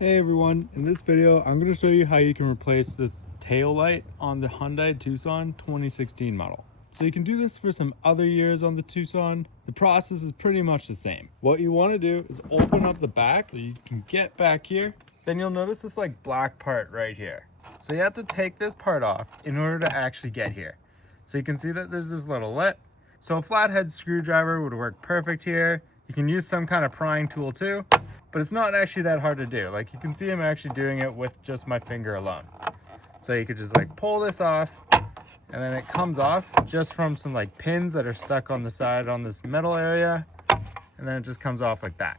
Hey everyone, in this video I'm going to show you how you can replace this tail light on the Hyundai Tucson 2016 model. So you can do this for some other years on the Tucson. The process is pretty much the same. What you want to do is open up the back so you can get back here. Then you'll notice this like black part right here. So you have to take this part off in order to actually get here. So you can see that there's this little lip. So a flathead screwdriver would work perfect here. You can use some kind of prying tool too, but it's not actually that hard to do. Like you can see I'm actually doing it with just my finger alone. So you could just like pull this off and then it comes off just from some like pins that are stuck on the side on this metal area. And then it just comes off like that.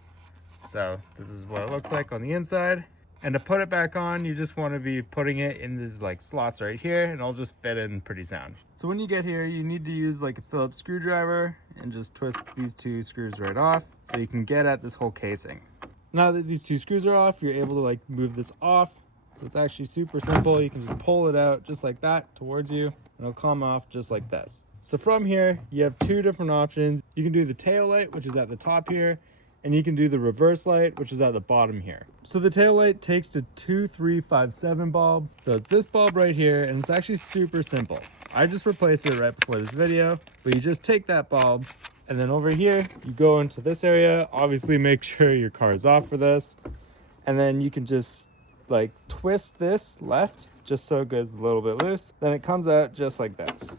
So this is what it looks like on the inside. And to put it back on, you just want to be putting it in these like slots right here and it'll just fit in pretty sound. So when you get here, you need to use like a Phillips screwdriver and just twist these two screws right off so you can get at this whole casing. Now that these two screws are off, you're able to like move this off. So it's actually super simple. You can just pull it out just like that towards you and it'll come off just like this. So from here, you have two different options. You can do the tail light, which is at the top here, and you can do the reverse light, which is at the bottom here. So the tail light takes the 2357 bulb. So it's this bulb right here, and it's actually super simple. I just replaced it right before this video, but you just take that bulb, and then over here, you go into this area. Obviously make sure your car is off for this. And then you can just like twist this left, just so it goes a little bit loose. Then it comes out just like this.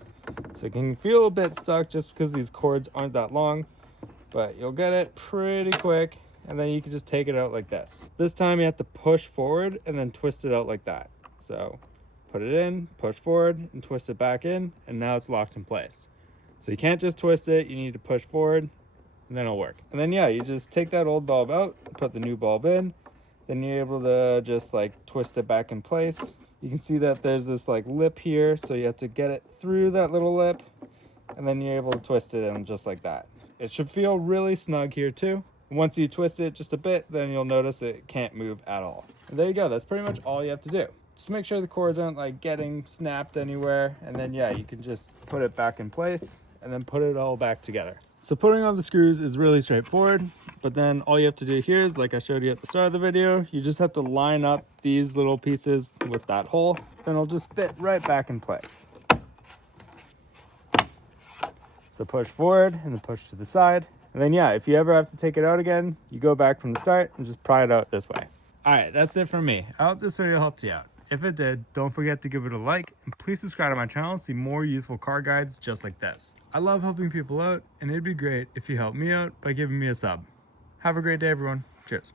So it can feel a bit stuck just because these cords aren't that long, but you'll get it pretty quick. And then you can just take it out like this. This time you have to push forward and then twist it out like that. So put it in, push forward and twist it back in, and now it's locked in place. So you can't just twist it, you need to push forward and then it'll work. And then yeah, you just take that old bulb out, put the new bulb in, then you're able to just like twist it back in place. You can see that there's this like lip here, so you have to get it through that little lip, and then you're able to twist it in just like that. It should feel really snug here too. Once you twist it just a bit, then you'll notice it can't move at all. And there you go, that's pretty much all you have to do. Just make sure the cords aren't like getting snapped anywhere, and then yeah, you can just put it back in place and then put it all back together. So putting on the screws is really straightforward, but then all you have to do here is, like I showed you at the start of the video, you just have to line up these little pieces with that hole, then it'll just fit right back in place. So push forward and then push to the side. And then yeah, if you ever have to take it out again, you go back from the start and just pry it out this way. All right, that's it from me. I hope this video helped you out. If it did, don't forget to give it a like, and please subscribe to my channel to see more useful car guides just like this. I love helping people out, and it'd be great if you help me out by giving me a sub. Have a great day, everyone. Cheers.